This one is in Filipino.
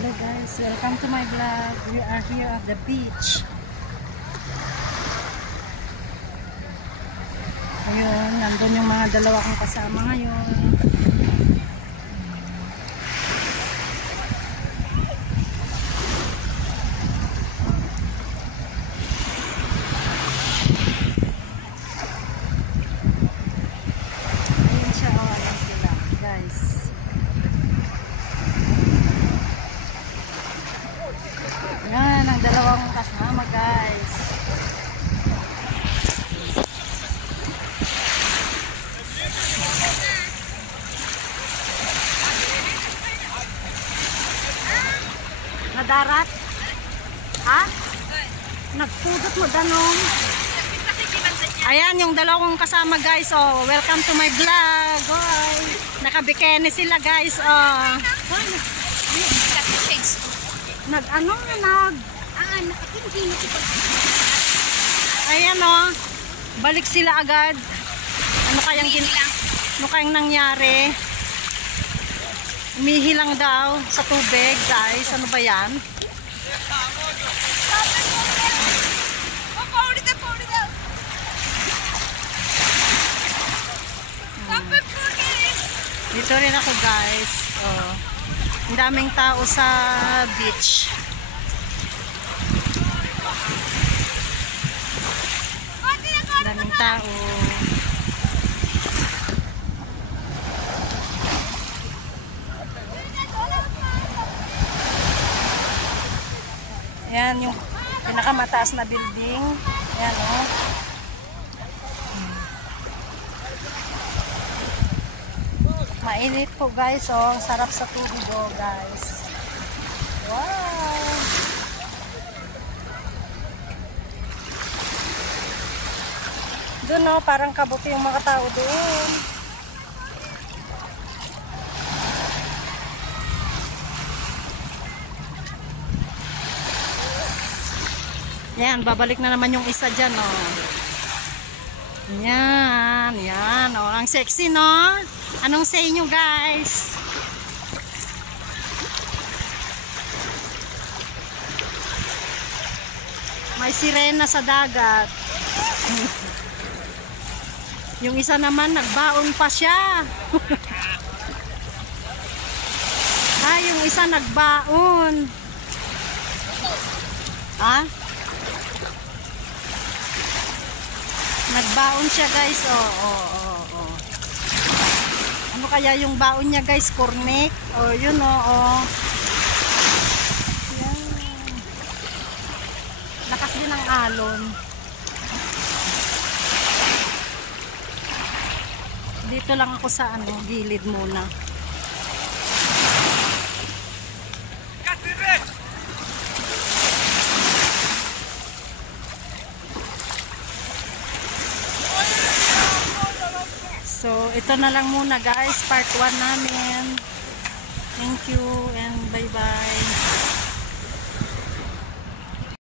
Hello guys, welcome to my vlog. We are here at the beach. Ayun, nandun yung mga dalawa kong kasama ngayon. Ayun siya, oh, ayan sila guys. Yan ang dalawang kasama guys. Nadarat? Ha? Nagpudot mo danong. Ayan yung dalawang kasama guys. Oh, welcome to my vlog. Hoy. Nakabikini sila guys. Oh. Ayan o, balik sila agad. Ano kayang nangyari? Umihilang daw sa tubig guys. Ano ba yan? Dito rin ako guys. Oh. Ang daming tao sa beach. Daming tao. Yan yung pinakamataas na building. Yan o. Oh. Mainit po guys. Oh. Ang sarap sa tubig oh guys. Wow! Doon no, parang kabuti yung mga tao doon. Yan, babalik na naman yung isa dyan oh. Yan, yan oh. Ang sexy no? Anong say nyo guys? May sirena sa dagat. Yung isa naman nagbaon pa siya. Yung isa nagbaon. Ha? Nagbaon siya guys. Oh. Ano kaya yung baon niya guys? Cornic. Oh, yun oh. Yan. Lakas din ang alon. Dito lang ako sa gilid muna. So, ito na lang muna guys, part 1 namin. Thank you and bye-bye.